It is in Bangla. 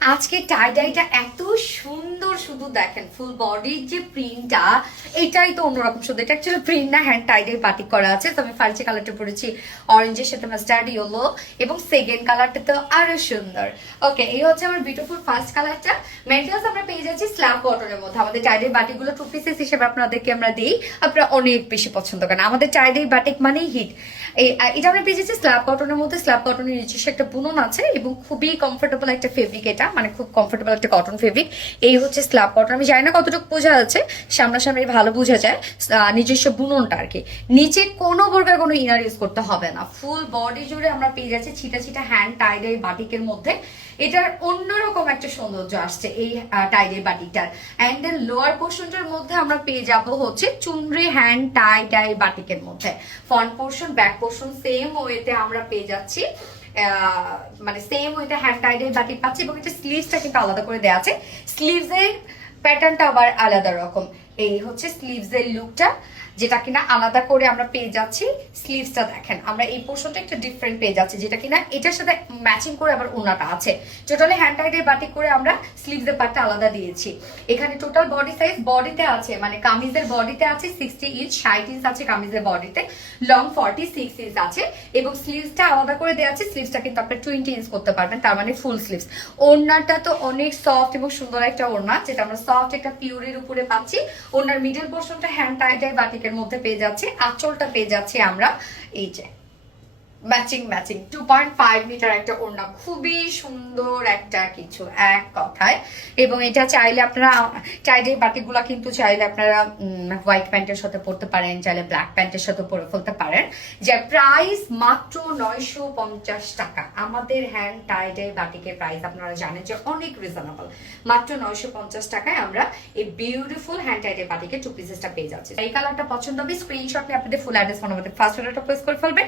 আজকে টাই ডাইটা এত সুন্দর, শুধু দেখেন ফুল বডির যে প্রিন্টটা, এটাই তো অন্যরকম। শুধু এটা অ্যাকচুয়ালি প্রিন্ট না, হ্যান্ড টাই ডাই বাটিক করা আছে। তো আমি ফার্স্ট কালারটা পরেছি অরেঞ্জের সাথে মাস্টার্ড ইয়েলো, এবং সেকেন্ড কালারটা তো আরো সুন্দর। ওকে, এই হচ্ছে আমার বিউটিফুল ফার্স্ট কালারটা। মেটেরিয়ালস আমরা পেয়ে যাচ্ছি স্ল্যাব কটনের মধ্যে। আমাদের টাই ডাই বাটিকগুলো 2 পিসেস হিসেবে আপনাদেরকে আমরা দিই, আপনারা অনেক বেশি পছন্দ করেন। আমাদের টাই ডাই বাটিক মানেই হিট। এটা আমরা পেয়ে যাচ্ছি স্ল্যাব কটনের মধ্যে। স্ল্যাব কটনের নিজস্ব একটা বুনন আছে এবং খুবই কমফোর্টেবল একটা ফেব্রিক। এটা মানে খুব কমফোর্টেবল একটা কটন ফেব্রিক। এই হচ্ছে স্ল্যাব কটন। আমি জানি না কতটুকু বোঝা যাচ্ছে, সামনাসামনি ভালো বোঝা যায়। নিজস্ব বুননটা আর কি। নিচে কোনো প্রকার কোনো ইনার ইউজ করতে হবে না। ফুল বডি জুড়ে আমরা পেয়ে যাচ্ছি ছিটা ছিটা হ্যান্ড টাই ডাই বাটিকের মধ্যে। এটার অন্যরকম একটা সৌন্দর্য আসছে এই টাই ডাই বাটিকটার। অ্যান্ড দেন লোয়ার পোর্শনটার মধ্যে আমরা পেয়ে যাব হচ্ছে চুনরি হ্যান্ড টাই ডাই বাটিকের মধ্যে। Front portion back portion same ওয়েতে আমরা পেয়ে যাচ্ছি, মানে সেম ওইটা হ্যান্ড টাইডের বাটিক পাচ্ছি। এবং এটা স্লিভসটা কিন্তু আলাদা করে দেওয়া আছে। স্লিভসের প্যাটার্নটা আবার আলাদা রকম। এই হচ্ছে স্লিভসের লুকটা, যেটা কিনা আলাদা করে আমরা পেয়ে যাচ্ছি। স্লিভসটা দেখেন, আমরা এই পোর্শনটা একটা ডিফারেন্ট পেয়ে যাচ্ছি, যেটা কিনা এটার সাথে ম্যাচিং করে আবার ওনাটা আছে। টোটালি হ্যান্ড টাইডের বাটিক করে আমরা স্লিভসের পার্টটা আলাদা দিয়েছি। এখানে টোটাল বডি সাইজ বডিতে আছে, মানে কামিজের বডিতে আছে 60 ইঞ্চ, 60 ইঞ্চ আছে কামিজের বডিতে, লং 46 ইঞ্চ আছে। এবং স্লিভসটা আলাদা করে দেওয়া আছে। স্লিভসটা কিন্তু আপনি 20 ইঞ্চ করতে পারবেন, তার মানে ফুল স্লিভস। ওড়নাটা তো অনেক সফট এবং সুন্দর একটা ওড়না, যেটা আমরা সফট একটা পিওরের উপরে পাচ্ছি। ওড়নার মিডল পোর্শনটা হ্যান্ড টাইডাই বাটিকের মধ্যে পেয়ে যাচ্ছে। আঁচলটা পেয়ে যাচ্ছে আমরা এই যে ম্যাচিং 2.5 মিটার একটা ওড়না, খুবই সুন্দর একটা কিছু এক কথায়। এবং এটা চাইলে আপনারা টাইডাই বাটিকগুলো কিন্তু চাইলে আপনারা হোয়াইট প্যান্টের সাথে পরতে পারেন, চাইলে ব্ল্যাক প্যান্টের সাথে পরে ফেলতে পারেন। যে প্রাইস মাত্র 950 টাকা। আমাদের হ্যান্ড টাইডাই বাটিকের প্রাইস আপনারা জানেন যে অনেক রিজনেবল। মাত্র 950 টাকায় আমরা এই বিউটিফুল হ্যান্ড টাইডাই বাটিকের 2 পিসেসটা পেয়ে যাচ্ছি। এই কালারটা পছন্দ হবে স্ক্রিনশট নিয়ে আপনাদের ফুল অ্যাড্রেস ফোন নাম্বারে ফার্স্ট অর্ডারটা প্লেস করে ফেলবেন।